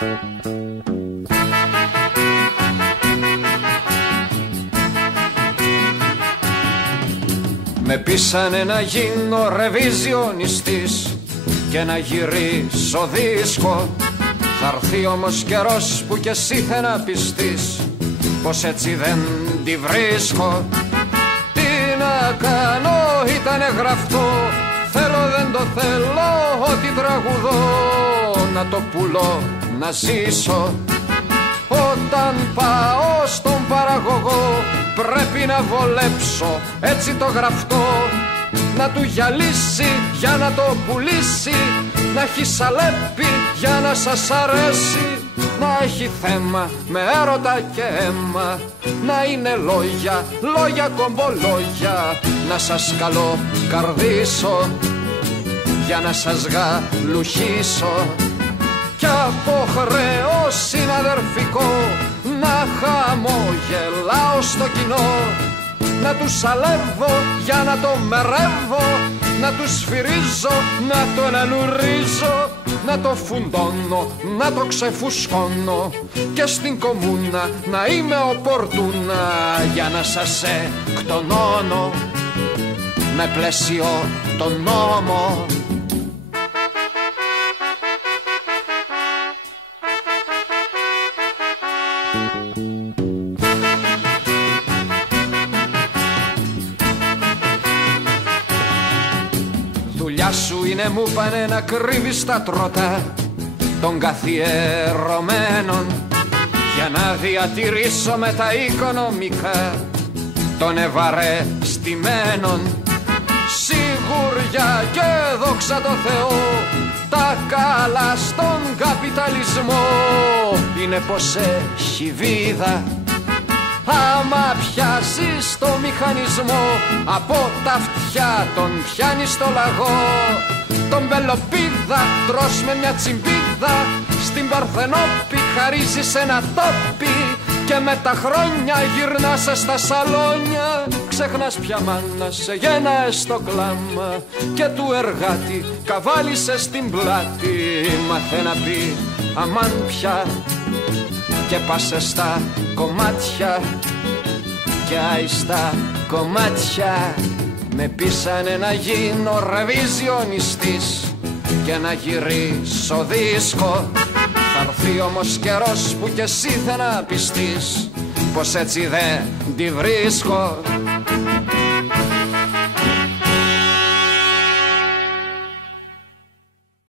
Με πείσανε να γίνω ρεβιζιονιστής και να γυρίσω δίσκο. Θα έρθει όμως καιρός που κι εσύ θα να πιστείς πως έτσι δεν τη βρίσκω. Τι να κάνω, ήτανε γραφτό, θέλω δεν το θέλω, ό,τι τραγουδώ να το πουλώ, να ζήσω. Όταν πάω στον παραγωγό πρέπει να βολέψω έτσι το γραφτό, να του γυαλίσει για να το πουλήσει, να έχει σαλέπι για να σας αρέσει, να έχει θέμα με έρωτα και αίμα, να είναι λόγια, λόγια κομπολόγια, να σας καλώ καρδίσω για να σας γαλουχίσω. Κι από χρέο συναδερφικό να χαμογελάω στο κοινό, να τους σαλεύω για να το μερεύω, να τους σφυρίζω, να το αναλουρίζω, να το φουντώνω, να το ξεφουσκώνω και στην κομμούνα να είμαι οπορτούνα για να σας εκτονώνω με πλαίσιο τον νόμο. Δουλειά σου είναι μου πάνε να κρύβεις τα τρότα των καθιερωμένων για να διατηρήσω με τα οικονομικά των ευαρεστημένων. Σιγουριά και δόξα τω Θεώ, τα καλά στον καπιταλισμό είναι πως έχει βίδα. Άμα πιάσεις το μηχανισμό από τα αυτιά τον πιάνεις στο λαγό. Τον πελοπίδα τρως με μια τσιμπίδα, στην Παρθενόπη χαρίζεις ένα τόπι και με τα χρόνια γυρνάς στα σαλόνια. Ξεχνάς πια μάνα, σε γέναες στο κλάμα και του εργάτη καβάλισες στην πλάτη. Μάθε να πει αμάν πια και πάσε στα κομμάτια και άιστα κομμάτια. Με πείσανε να γίνω ρεβιζιονιστής και να γυρίσω δίσκο. Θα έρθει όμως καιρός που κι εσύ θα να πιστείς πως έτσι δεν τη βρίσκω.